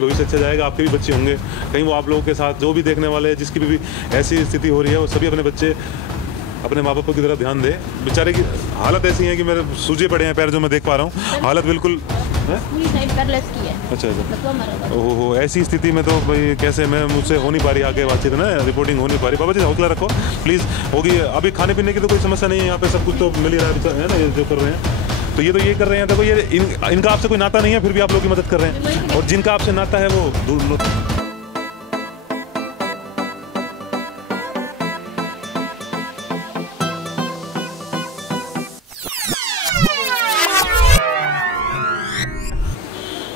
भविष्य अच्छा जाएगा, आपके भी बच्चे होंगे, कहीं वो आप लोगों के साथ जो भी देखने वाले हैं, जिसकी भी ऐसी स्थिति हो रही है, वो सभी अपने बच्चे अपने माँ बापों की तरफ ध्यान दे। बेचारे की हालत ऐसी है कि मेरे सूजे पड़े हैं पैर, जो मैं देख पा रहा हूँ, हालत बिल्कुल अच्छा अच्छा। ओहो, ऐसी स्थिति में तो भाई कैसे, मैं मुझसे हो नहीं पा रही आगे बातचीत ना, रिपोर्टिंग हो नहीं पा रही। बाबा जी हौसला रखो प्लीज़, होगी अभी। खाने पीने की तो कोई समस्या नहीं है यहाँ पे, सब कुछ तो मिल ही रहा है ना, ये जो कर रहे हैं। तो ये तो ये कर रहे हैं, देखो ये इनका आपसे कोई नाता नहीं है, फिर भी आप लोग की मदद कर रहे हैं, और जिनका आपसे नाता है वो दूर।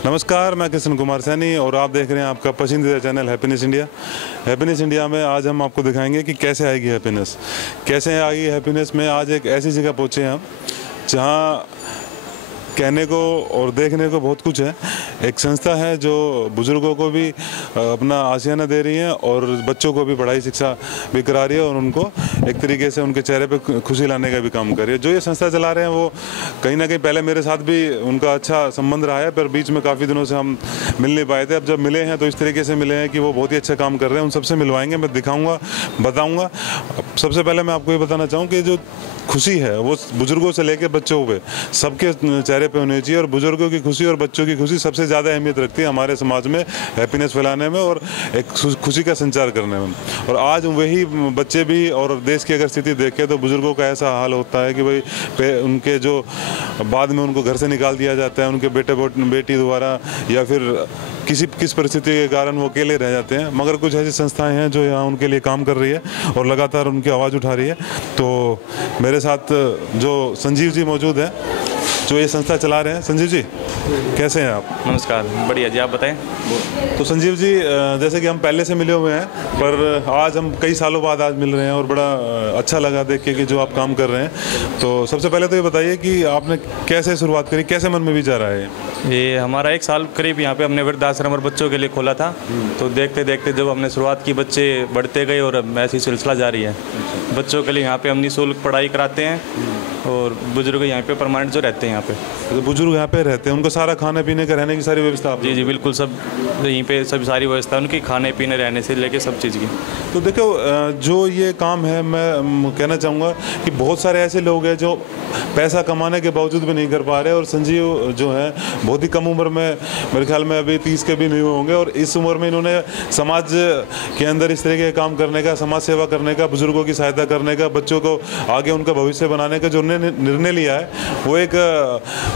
नमस्कार, मैं कृष्ण कुमार सैनी और आप देख रहे हैं आपका पसंदीदा channel happiness India. Happiness India में आज हम आपको दिखाएंगे कि कैसे आएगी हैप्पीनेस, कैसे आएगी हैप्पीनेस में। आज एक ऐसी जगह पहुंचे हैं हम जहां कहने को और देखने को बहुत कुछ है। एक संस्था है जो बुज़ुर्गों को भी अपना आशियाना दे रही है और बच्चों को भी पढ़ाई शिक्षा भी करा रही है, और उनको एक तरीके से उनके चेहरे पे खुशी लाने का भी काम कर रही है। जो ये संस्था चला रहे हैं वो कहीं ना कहीं पहले मेरे साथ भी उनका अच्छा संबंध रहा है, पर बीच में काफ़ी दिनों से हम मिल नहीं पाए थे। अब जब मिले हैं तो इस तरीके से मिले हैं कि वो बहुत ही अच्छा काम कर रहे हैं। उन सबसे मिलवाएंगे, मैं दिखाऊँगा, बताऊँगा। सबसे पहले मैं आपको ये बताना चाहूँ कि जो खुशी है वो बुज़ुर्गों से लेकर बच्चों पे सबके चेहरे पे होनी चाहिए, और बुज़ुर्गों की खुशी और बच्चों की खुशी सबसे ज़्यादा अहमियत रखती है हमारे समाज में हैप्पीनेस फैलाने में और एक खुशी का संचार करने में। और आज वही बच्चे भी, और देश की अगर स्थिति देखें तो बुज़ुर्गों का ऐसा हाल होता है कि भाई उनके जो बाद में उनको घर से निकाल दिया जाता है उनके बेटी द्वारा, या फिर किस परिस्थिति के कारण वो अकेले रह जाते हैं। मगर कुछ ऐसी संस्थाएं हैं जो यहाँ उनके लिए काम कर रही है और लगातार उनकी आवाज़ उठा रही है। तो मेरे साथ जो संजीव जी मौजूद हैं, जो ये संस्था चला रहे हैं। संजीव जी कैसे हैं आप? नमस्कार, बढ़िया जी, आप बताएं। तो संजीव जी, जैसे कि हम पहले से मिले हुए हैं, पर आज हम कई सालों बाद आज मिल रहे हैं और बड़ा अच्छा लगा देख के कि जो आप काम कर रहे हैं। तो सबसे पहले तो ये बताइए कि आपने कैसे शुरुआत करी, कैसे मन में विचार आया? ये हमारा 1 साल करीब यहाँ पे हमने वृद्धाश्रम और बच्चों के लिए खोला था। तो देखते देखते जब हमने शुरुआत की, बच्चे बढ़ते गए और ऐसी सिलसिला जारी है। बच्चों के लिए यहाँ पे हम निःशुल्क पढ़ाई कराते हैं और बुजुर्ग यहाँ पे परमानेंट जो रहते हैं यहाँ पे। तो बुजुर्ग यहाँ पे रहते हैं, उनको सारा खाने पीने का, रहने की सारी व्यवस्था आप? जी जी बिल्कुल, सब यहीं पे सब सारी व्यवस्था उनकी, खाने पीने रहने से लेके सब चीज़ की। तो देखो, जो ये काम है, मैं कहना चाहूँगा कि बहुत सारे ऐसे लोग हैं जो पैसा कमाने के बावजूद भी नहीं कर पा रहे, और संजीव जो है बहुत ही कम उम्र में, मेरे ख्याल में अभी 30 के भी नहीं होंगे, और इस उम्र में इन्होंने समाज के अंदर इस तरह के काम करने का, समाज सेवा करने का, बुजुर्गों की सहायता करने का, बच्चों को आगे उनका भविष्य बनाने का जो निर्णय लिया है, वो एक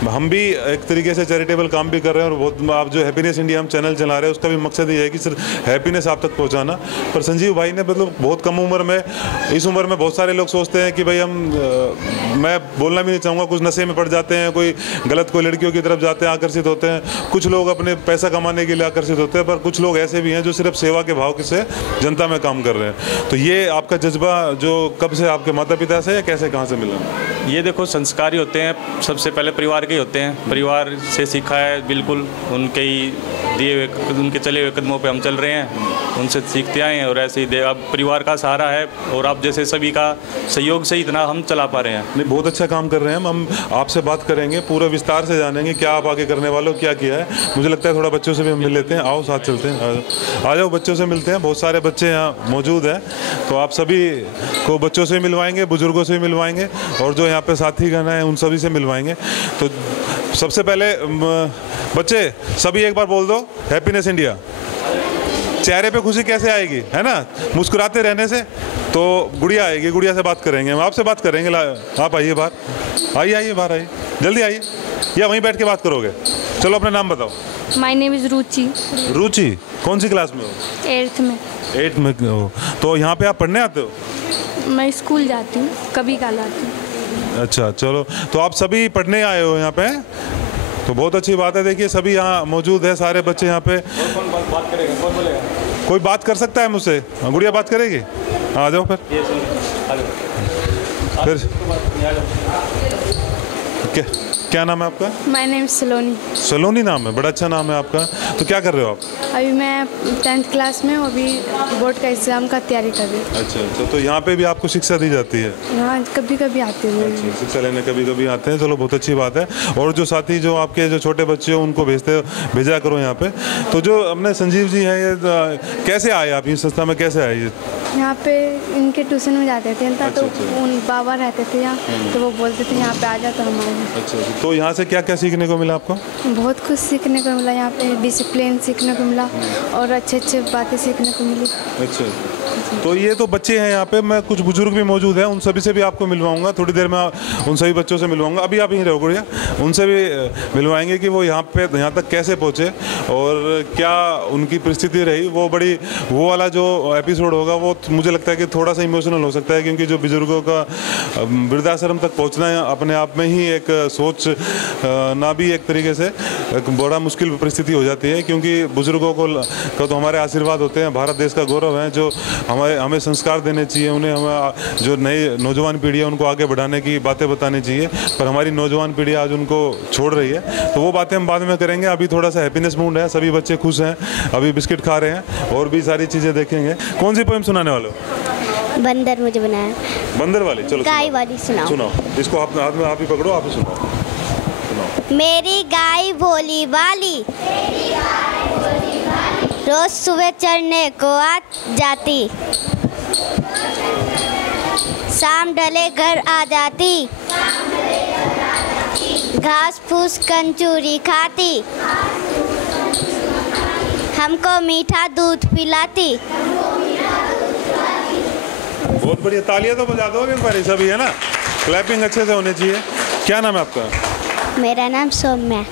हम भी एक तरीके से चैरिटेबल काम भी कर रहे हैं। और बहुत, आप जो हैप्पीनेस इंडिया हम चैनल चला रहे हैं उसका भी मकसद ये है कि सिर्फ हैप्पीनेस आप तक पहुंचाना। पर संजीव भाई ने मतलब बहुत कम उम्र में, इस उम्र में बहुत सारे लोग सोचते हैं कि भाई मैं बोलना भी नहीं चाहूँगा, कुछ नशे में पड़ जाते हैं, कोई गलत, कोई लड़कियों की तरफ जाते हैं, आकर्षित होते हैं, कुछ लोग अपने पैसा कमाने के लिए आकर्षित होते हैं, पर कुछ लोग ऐसे भी हैं जो सिर्फ सेवा के भाव से जनता में काम कर रहे हैं। तो ये आपका जज्बा जो कब से, आपके माता पिता से या कैसे, कहाँ से मिला? ये देखो, संस्कारी होते हैं, सबसे पहले परिवार के होते हैं, परिवार से सीखा है बिल्कुल, उनके ही दिए हुए, उनके चले हुए कदमों पे हम चल रहे हैं, उनसे सीखते आए हैं, और ऐसे ही अब परिवार का सहारा है और आप जैसे सभी का सहयोग से इतना हम चला पा रहे हैं। नहीं, बहुत अच्छा काम कर रहे हैं। हम आपसे बात करेंगे, पूरा विस्तार से जानेंगे क्या आप आगे करने वाले हो, क्या किया है। मुझे लगता है थोड़ा बच्चों से भी हम मिल लेते हैं, आओ साथ चलते हैं, आ जाओ, बच्चों से मिलते हैं। बहुत सारे बच्चे यहाँ मौजूद हैं, तो आप सभी को बच्चों से मिलवाएंगे, बुजुर्गों से मिलवाएंगे, और जो यहाँ पे साथी गण है उन सभी से मिलवाएंगे। तो सबसे पहले बच्चे सभी एक बार बोल दो, हैप्पीनेस इंडिया। चेहरे पे खुशी कैसे आएगी, है ना? मुस्कुराते रहने से। तो गुड़िया आएगी, गुड़िया से बात करेंगे, हम आपसे बात करेंगे। आप आइए बाहर, आइए बाहर आइए, जल्दी आइए, या वहीं बैठ के बात करोगे? चलो अपना नाम बताओ। माय नेम इज़ रुचि। रुचि, कौन सी क्लास में हो? 8th में। 8th में हो। तो यहाँ पे आप पढ़ने आते हो? मैं स्कूल जाती हूँ, कभी कल आती हूँ। अच्छा, चलो, तो आप सभी पढ़ने आए हो यहाँ पे, तो बहुत अच्छी बात है। देखिए सभी यहाँ मौजूद है, सारे बच्चे यहाँ पे। कौन बात करेगा, कौन बोलेगा? कोई बात कर सकता है मुझसे? गुड़िया बात करेगी? आ जाओ फिर क्या क्या नाम है आपका? माय नेम सलोनी। सलोनी नाम है, बड़ा अच्छा नाम है आपका। तो क्या कर रहे हो आप? अभी मैं 10th क्लास में हूँ, अभी बोर्ड का एग्ज़ाम का तैयारी कर रही हूँ। अच्छा, तो यहाँ पे भी आपको शिक्षा दी जाती है? हाँ, कभी कभी आती हूँ। शिक्षा लेने कभी कभी आते हैं, चलो बहुत अच्छी बात है। और जो साथी जो आपके जो छोटे बच्चे हो उनको भेजा करो यहाँ पे। तो जो अपने संजीव जी हैं, ये कैसे आए आप इस संस्था में, कैसे आए ये? यहाँ पे इनके ट्यूशन में जाते थे ना, तो उन बाबा रहते थे यहाँ, तो वो बोलते थे यहाँ पे आ जा, तो हम आए। अच्छा, तो यहाँ से क्या क्या सीखने को मिला आपको? बहुत कुछ सीखने को मिला, यहाँ पे डिसिप्लिन सीखने को मिला और अच्छे अच्छे बातें सीखने को मिली। अच्छा, तो ये तो बच्चे हैं यहाँ पे, मैं कुछ बुजुर्ग भी मौजूद हैं, उन सभी से भी आपको मिलवाऊंगा थोड़ी देर में, उन सभी बच्चों से मिलवाऊंगा। अभी आप यहीं रहो गुड़िया, उनसे भी मिलवाएंगे कि वो यहाँ तक कैसे पहुँचे और क्या उनकी परिस्थिति रही। वो वाला जो एपिसोड होगा वो मुझे लगता है कि थोड़ा सा इमोशनल हो सकता है, क्योंकि जो बुजुर्गों का वृद्धाश्रम तक पहुँचना है अपने आप में ही एक सोच ना भी एक तरीके से एक बड़ा मुश्किल परिस्थिति हो जाती है, क्योंकि बुजुर्गों को तो हमारे आशीर्वाद होते हैं, भारत देश का गौरव है, जो हमें संस्कार देने चाहिए, उन्हें हमें जो नई नौजवान पीढ़ी है उनको आगे बढ़ाने की बातें बतानी चाहिए, पर हमारी नौजवान पीढ़ी आज उनको छोड़ रही है। तो वो बातें हम बाद में करेंगे, अभी थोड़ा सा हैप्पीनेस मूड है, सभी बच्चे खुश हैं, अभी बिस्किट खा रहे हैं और भी सारी चीज़ें देखेंगे। कौन सी पोएम सुनाने वाले हो? बंदर मुझे बनाया। बंदर वाली? चलो गाय वाली सुनाओ। इसको हाथ में आप ही पकड़ो, आप ही सुनाओ। मेरी गाय भोली वाली, रोज सुबह चढ़ने को आ जाती, शाम ढले घर आ जाती, घास फूस कंचूरी खाती, हमको मीठा दूध पिलाती। बहुत बढ़िया, तालियां तो बजा दो एक बार, सभी है ना, क्लैपिंग अच्छे से होनी चाहिए। क्या नाम है आपका? मेरा नाम सौम्या।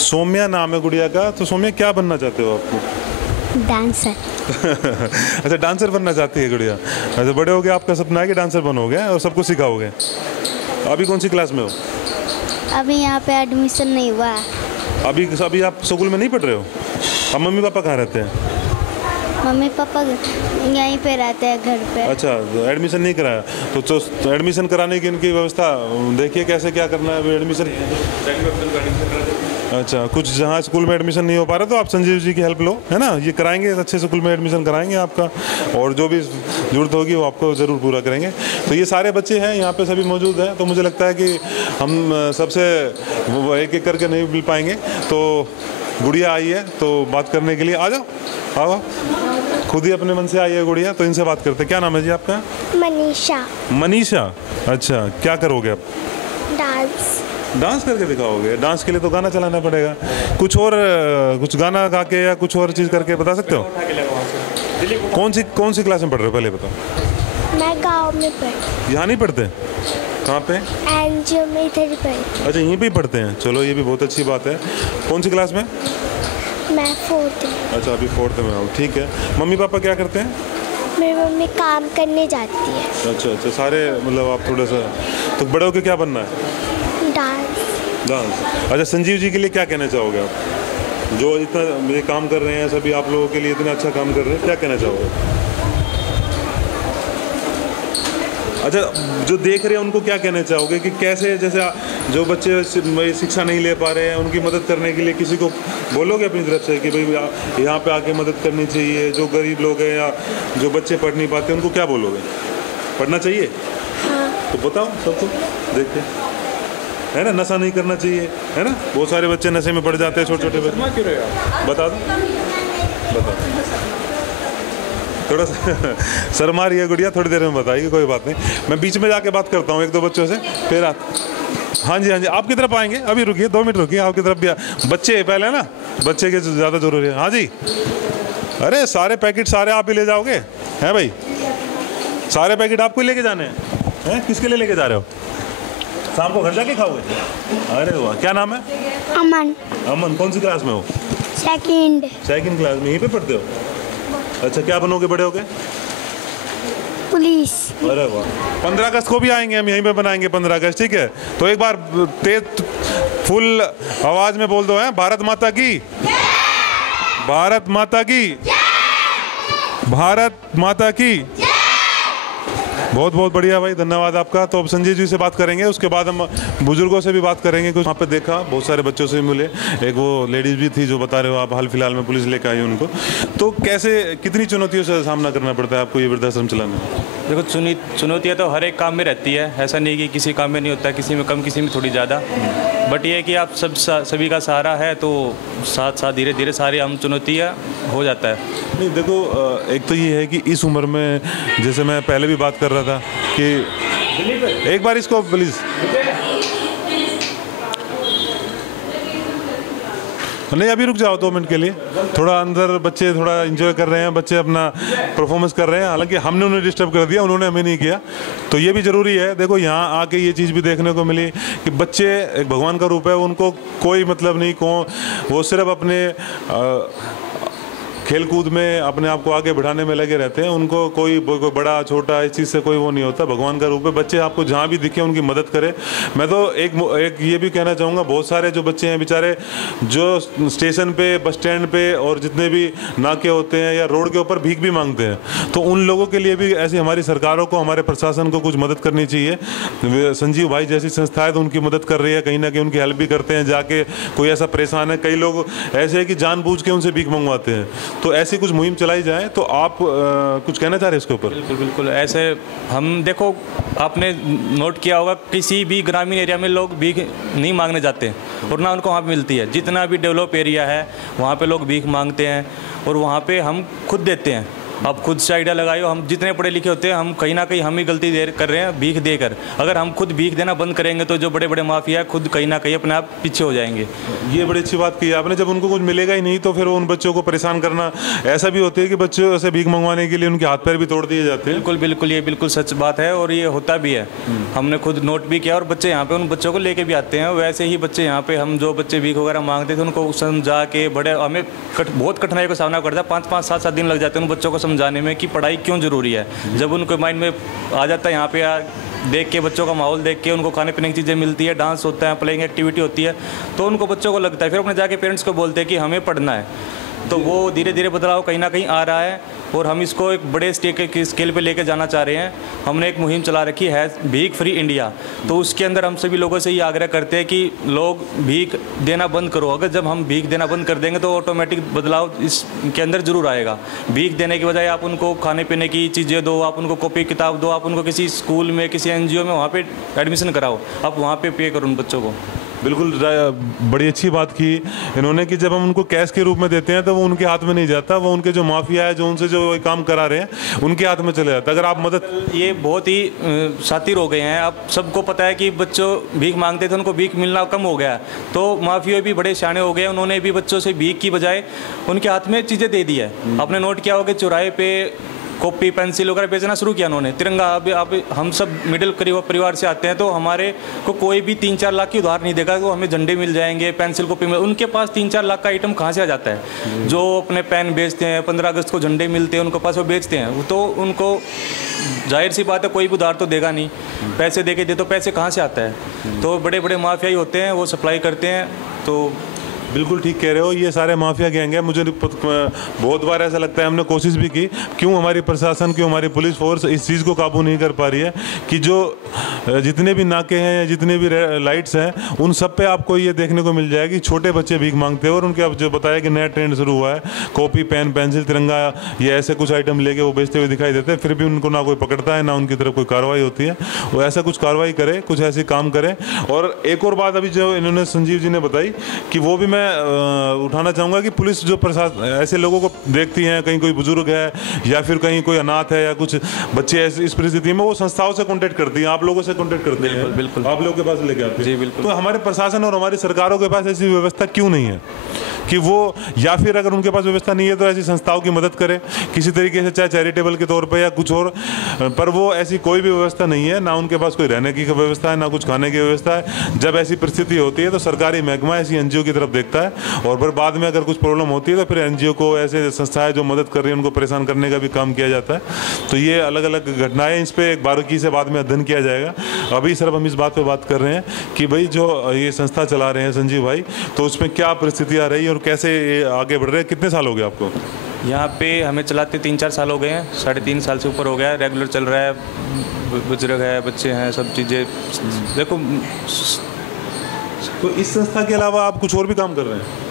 सौम्या नाम है गुड़िया का। तो सौम्या क्या बनना चाहते हो आप? डांसर। अच्छा, डांसर बनना चाहती है गुड़िया। अच्छा, बड़े हो गए आपका सपना है कि डांसर बनोगे और सबको सिखाओगे। अभी कौन सी क्लास में हो? अभी यहाँ पे एडमिशन नहीं हुआ। अभी आप स्कूल में नहीं पढ़ रहे हो? अब मम्मी पापा कहाँ रहते हैं? मम्मी पापा यहीं पे रहते हैं, घर पे। अच्छा, तो एडमिशन नहीं कराया, तो एडमिशन कराने की इनकी व्यवस्था देखिए कैसे क्या करना है अभी एडमिशन। अच्छा, कुछ जहाँ स्कूल में एडमिशन नहीं हो पा रहा तो आप संजीव जी की हेल्प लो, है ना, ये कराएंगे, अच्छे स्कूल में एडमिशन कराएंगे आपका, और जो भी जरूरत होगी वो आपको ज़रूर पूरा करेंगे। तो ये सारे बच्चे हैं यहाँ पे, सभी मौजूद हैं। तो मुझे लगता है कि हम सबसे एक एक करके नहीं मिल पाएंगे, तो गुड़िया आई है तो बात करने के लिए आ जाओ, आओ, खुद ही अपने मन से आई है गुड़िया, तो इनसे बात करते हैं। क्या नाम है जी आपका? मनीषा। मनीषा, अच्छा, क्या करोगे आप? डांस करके दिखाओगे? डांस के लिए तो गाना चलाना पड़ेगा, कुछ गाना गा के या कुछ और चीज़ करके बता सकते हो? कौन सी क्लास में पढ़ रहे हो पहले बताओ। मैं गांव में पढ़ती। यहाँ नहीं पढ़ते? कहाँ पे? एनजीओ में, इधर ही पढ़ती। अच्छा, यहीं पे ही पढ़ते हैं, चलो ये भी बहुत अच्छी बात है। कौन सी क्लास में? मैं 4th में। अच्छा, अभी 4th में आओ, ठीक है। मम्मी पापा क्या करते हैं? मेरी मम्मी काम करने जाती है। अच्छा, सारे मतलब आप थोड़ा सा, तो बड़े होके क्या बनना है? डांस। अच्छा, संजीव जी के लिए क्या कहना चाहोगे आप, जो इतना ये काम कर रहे हैं, सभी आप लोगों के लिए इतना अच्छा काम कर रहे हैं, क्या कहना चाहोगे? अच्छा, जो देख रहे हैं उनको क्या कहना चाहोगे कि कैसे, जैसे जो बच्चे शिक्षा नहीं ले पा रहे हैं उनकी मदद करने के लिए किसी को बोलोगे अपनी तरफ से कि भाई यहाँ पे आके मदद करनी चाहिए? जो गरीब लोग हैं या जो बच्चे पढ़ नहीं पाते उनको क्या बोलोगे? पढ़ना चाहिए? हाँ। तो बताओ सबको, देखते है ना, नशा नहीं करना चाहिए, है ना, बहुत सारे बच्चे नशे में पड़ जाते हैं, छोटे छोटे बच्चे। बता दो, थोड़ा सा शर्मा रही है गुड़िया, थोड़ी देर में बताइए, कोई बात नहीं, मैं बीच में जाके बात करता हूँ एक दो बच्चों से, फिर आप। हाँ जी, हाँ जी, आपकी तरफ आएंगे, अभी रुकिए 2 मिनट रुकिए, आपकी तरफ भी बच्चे पहले ना, बच्चे के ज़्यादा जरूरी है। हाँ जी, अरे सारे पैकेट सारे आप ही ले जाओगे, हैं भाई? सारे पैकेट आपको ही लेके जाने हैं? किसके लिए लेके जा रहे हो? शाम को घर जाके खाओगे? अरे वाह, क्या नाम है? अमन। अमन, कौन सी क्लास में हो? सेकंड क्लास में, यहीं पे पढ़ते हो? अच्छा, क्या बनोगे बड़े होके? पुलिस। अरे वाह, 15 अगस्त को भी आएंगे हम, यहीं पे बनाएंगे 15 अगस्त, ठीक है? तो एक बार तेज फुल आवाज में बोल दो, है भारत माता की, भारत माता की, भारत माता की। बहुत बहुत बढ़िया भाई, धन्यवाद आपका। तो अब संजय जी से बात करेंगे, उसके बाद हम बुजुर्गों से भी बात करेंगे। कुछ वहाँ पे देखा, बहुत सारे बच्चों से भी मिले, एक वो लेडीज़ भी थी जो बता रहे हो आप, हाल फिलहाल में पुलिस लेकर आई उनको। तो कैसे, कितनी चुनौतियों से सामना करना पड़ता है आपको ये वृद्धाश्रम चलाने में? देखो, चुनौतियाँ तो हर एक काम में रहती है, ऐसा नहीं कि किसी काम में नहीं होता, किसी में कम, किसी में थोड़ी ज़्यादा। बट ये है कि आप सभी का सहारा है तो साथ साथ धीरे धीरे सारी हम चुनौतियाँ हो जाता है। नहीं देखो, एक तो ये है कि इस उम्र में, जैसे मैं पहले भी बात कर रहा था कि एक बार इसको प्लीज़, नहीं अभी रुक जाओ 2 मिनट के लिए। थोड़ा अंदर बच्चे थोड़ा एंजॉय कर रहे हैं, बच्चे अपना परफॉर्मेंस कर रहे हैं, हालांकि हमने उन्हें डिस्टर्ब कर दिया, उन्होंने हमें नहीं किया। तो ये भी ज़रूरी है। देखो यहाँ आके ये चीज़ भी देखने को मिली कि बच्चे एक भगवान का रूप है, उनको कोई मतलब नहीं, वो सिर्फ अपने खेल कूद में अपने आप को आगे बढ़ाने में लगे रहते हैं। उनको कोई बड़ा छोटा इस चीज़ से कोई वो नहीं होता, भगवान का रूप है। बच्चे आपको जहाँ भी दिखे उनकी मदद करें। मैं तो एक ये भी कहना चाहूँगा, बहुत सारे जो बच्चे हैं बेचारे, जो स्टेशन पे, बस स्टैंड पे और जितने भी नाके होते हैं या रोड के ऊपर भीख भी मांगते हैं, तो उन लोगों के लिए भी ऐसी हमारी सरकारों को, हमारे प्रशासन को कुछ मदद करनी चाहिए। संजीव भाई जैसी संस्था है तो उनकी मदद कर रही है, कहीं ना कहीं उनकी हेल्प भी करते हैं। जाके कोई ऐसा परेशान है, कई लोग ऐसे है कि जानबूझ के उनसे भीख मंगवाते हैं, तो ऐसी कुछ मुहिम चलाई जाए। तो आप कुछ कहना चाह रहे हैं इसके ऊपर? बिल्कुल बिल्कुल, ऐसे हम देखो, आपने नोट किया होगा किसी भी ग्रामीण एरिया में लोग भीख नहीं मांगने जाते और ना उनको वहाँ पे मिलती है। जितना भी डेवलप एरिया है वहाँ पे लोग भीख मांगते हैं और वहाँ पे हम खुद देते हैं। आप खुद से आइडिया लगाइए, हम जितने पढ़े लिखे होते हैं, हम कहीं ना कहीं हम ही गलती कर रहे हैं भीख देकर। अगर हम खुद भीख देना बंद करेंगे तो जो बड़े बड़े माफिया खुद कहीं ना कहीं अपने आप पीछे हो जाएंगे। ये बड़ी अच्छी बात की आपने। जब उनको कुछ मिलेगा ही नहीं तो फिर उन बच्चों को परेशान करना, ऐसा भी होता है कि बच्चों से भीख मंगवाने के लिए उनके हाथ पैर भी तोड़ दिए जाते हैं। बिल्कुल बिल्कुल, ये बिल्कुल सच बात है और ये होता भी है। हमने खुद नोट भी किया और बच्चे यहाँ पे उन बच्चों को लेके भी आते हैं। वैसे ही बच्चे यहाँ पे, हम जो बच्चे भीख वगैरह मांगते थे उनको समझा के, बड़े हमें बहुत कठिनाई का सामना करता है। 5-5, 7-7 दिन लग जाते हैं उन बच्चों को समझाने में कि पढ़ाई क्यों ज़रूरी है। जब उनको माइंड में आ जाता है, यहाँ पे देख के, बच्चों का माहौल देख के, उनको खाने पीने की चीज़ें मिलती है, डांस होता है, प्लेइंग एक्टिविटी होती है, तो उनको बच्चों को लगता है। फिर अपने जाके पेरेंट्स को बोलते हैं कि हमें पढ़ना है। तो वो धीरे धीरे बदलाव कहीं ना कहीं आ रहा है और हम इसको एक बड़े स्केल पे लेके जाना चाह रहे हैं। हमने एक मुहिम चला रखी है, भीख फ्री इंडिया। तो उसके अंदर हम सभी लोगों से ये आग्रह करते हैं कि लोग भीख देना बंद करो। अगर जब हम भीख देना बंद कर देंगे तो ऑटोमेटिक बदलाव इसके अंदर ज़रूर आएगा। भीख देने की बजाय आप उनको खाने पीने की चीज़ें दो, आप उनको कॉपी किताब दो, आप उनको किसी स्कूल में, किसी NGO में वहाँ पर एडमिशन कराओ, आप वहाँ पर पे करो उन बच्चों को। बिल्कुल, बड़ी अच्छी बात की इन्होंने कि जब हम उनको कैश के रूप में देते हैं तो वो उनके हाथ में नहीं जाता, वो उनके जो माफिया है, जो उनसे जो काम करा रहे हैं, उनके हाथ में चले जाता है। अगर आप मदद, ये बहुत ही शातिर हो गए हैं। अब सबको पता है कि बच्चों भीख मांगते थे, उनको भीख मिलना कम हो गया, तो माफिया भी बड़े शाने हो गए। उन्होंने भी बच्चों से भीख की बजाय उनके हाथ में चीज़ें दे दी है। आपने नोट किया होगा, चौराहे पे कॉपी पेंसिल वगैरह बेचना शुरू किया उन्होंने। तिरंगा, अब हम सब मिडिल परिवार से आते हैं तो हमारे को कोई भी 3-4 लाख की उधार नहीं देगा, तो हमें झंडे मिल जाएंगे, पेंसिल कॉपी मिल। उनके पास 3-4 लाख का आइटम कहाँ से आ जाता है? जो अपने पेन बेचते हैं, 15 अगस्त को झंडे मिलते हैं उनके पास, वो बेचते हैं। तो उनको जाहिर सी बात है कोई भी उधार तो देगा नहीं, पैसे दे के दे, तो पैसे कहाँ से आता है? तो बड़े बड़े माफियाई होते हैं, वो सप्लाई करते हैं। तो बिल्कुल ठीक कह रहे हो, ये सारे माफिया गैंग है। मुझे बहुत बार ऐसा लगता है, हमने कोशिश भी की, क्यों हमारी प्रशासन, क्यों हमारी पुलिस फोर्स इस चीज़ को काबू नहीं कर पा रही है कि जो जितने भी नाके हैं या जितने भी लाइट्स हैं, उन सब पे आपको ये देखने को मिल जाएगी छोटे बच्चे भीख मांगते हैं। और उनके अब जो बताया कि नया ट्रेंड शुरू हुआ है, कॉपी पेन पेंसिल तिरंगा ये ऐसे कुछ आइटम लेके वो बेचते हुए दिखाई देते हैं, फिर भी उनको ना कोई पकड़ता है, ना उनकी तरफ कोई कार्रवाई होती है। वो ऐसा कुछ कार्रवाई करे, कुछ ऐसे काम करें। और एक और बात अभी जो इन्होंने संजीव जी ने बताई कि वो भी मैं उठाना चाहूँगा कि पुलिस जो प्रशासन ऐसे लोगों को देखती हैं, कहीं कोई बुजुर्ग है या फिर कहीं कोई अनाथ है या कुछ बच्चे ऐसे इस परिस्थिति में, वो संस्थाओं से कांटेक्ट करती हैं, आप लोगों से कांटेक्ट करते हैं, बिल्कुल आप लोगों के पास लेके आते हैं। जी बिल्कुल। तो हमारे प्रशासन और हमारी सरकारों के पास ऐसी व्यवस्था क्यों नहीं है कि वो, या फिर अगर उनके पास व्यवस्था नहीं है तो ऐसी संस्थाओं की मदद करें किसी तरीके से, चाहे चैरिटेबल के तौर पे या कुछ और, पर वो ऐसी कोई भी व्यवस्था नहीं है। ना उनके पास कोई रहने की व्यवस्था है, ना कुछ खाने की व्यवस्था है। जब ऐसी परिस्थिति होती है तो सरकारी महकमा ऐसी NGO की तरफ देखता है, और फिर बाद में अगर कुछ प्रॉब्लम होती है तो फिर NGO को, ऐसे संस्थाएं जो मदद कर रही हैं, उनको परेशान करने का भी काम किया जाता है। तो ये अलग अलग घटनाएं, इस पर एक बारीकी से बाद में अध्ययन किया जाएगा। अभी सिर्फ हम इस बात पर बात कर रहे हैं कि भाई जो ये संस्था चला रहे हैं संजीव भाई, तो उसमें क्या परिस्थितियाँ रही और कैसे ये आगे बढ़ रहे हैं। कितने साल हो गए आपको यहाँ पे? हमें चलाते 3-4 साल हो गए हैं, 3.5 साल से ऊपर हो गया है, रेगुलर चल रहा है। बुजुर्ग है, बच्चे हैं, सब चीज़ें देखो। तो इस संस्था के अलावा आप कुछ और भी काम कर रहे हैं?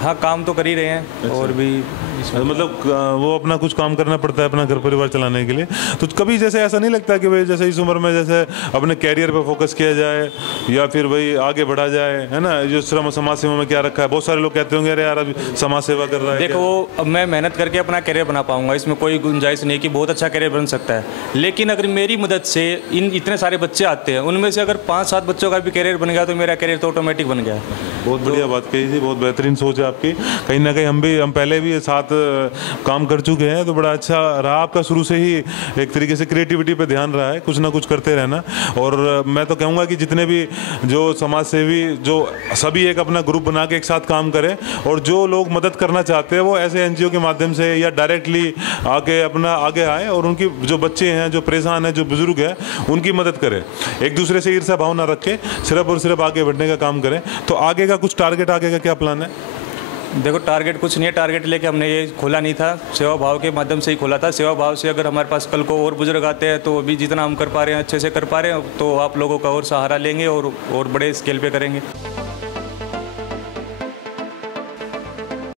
हाँ, काम तो कर ही रहे हैं और भी मतलब वो अपना कुछ काम करना पड़ता है अपना घर परिवार चलाने के लिए। तो कभी जैसे ऐसा नहीं लगता कि भाई जैसे इस उम्र में जैसे अपने कैरियर पे फोकस किया जाए या फिर भाई आगे बढ़ा जाए, है ना? जो समाज सेवा में क्या रखा है, बहुत सारे लोग कहते होंगे अरे यार अभी समाज सेवा कर रहा है। देखो, अब मैं मेहनत करके अपना कैरियर बना पाऊंगा, इसमें कोई गुंजाइश नहीं कि बहुत अच्छा कैरियर बन सकता है। लेकिन अगर मेरी मदद से इन इतने सारे बच्चे आते हैं, उनमें से अगर 5-7 बच्चों का भी कैरियर बन गया तो मेरा कैरियर तो ऑटोमेटिक बन गया। बहुत बढ़िया बात कही थी, बहुत बेहतरीन सोच है आपकी। कहीं ना कहीं हम पहले भी साथ काम कर चुके हैं, तो बड़ा अच्छा रहा आपका। शुरू से ही एक तरीके से क्रिएटिविटी पे ध्यान रहा है, कुछ ना कुछ करते रहना। और मैं तो कहूँगा कि जितने भी जो समाज सेवी जो सभी एक अपना ग्रुप बना के एक साथ काम करें, और जो लोग मदद करना चाहते हैं वो ऐसे एनजीओ के माध्यम से या डायरेक्टली आके अपना आगे आए और उनकी जो बच्चे हैं, जो परेशान हैं, जो बुजुर्ग हैं, उनकी मदद करें। एक दूसरे से ईर्ष्या भाव ना रखें, सिर्फ और सिर्फ आगे बढ़ने का काम करें। तो आगे का कुछ टारगेट, आगे का क्या प्लान है? देखो, टारगेट कुछ नहीं है। टारगेट लेके हमने ये खोला नहीं था, सेवा भाव के माध्यम से ही खोला था। सेवा भाव से अगर हमारे पास कल को और बुजुर्ग आते हैं तो अभी जितना हम कर पा रहे हैं अच्छे से कर पा रहे हैं, तो आप लोगों का और सहारा लेंगे और बड़े स्केल पे करेंगे।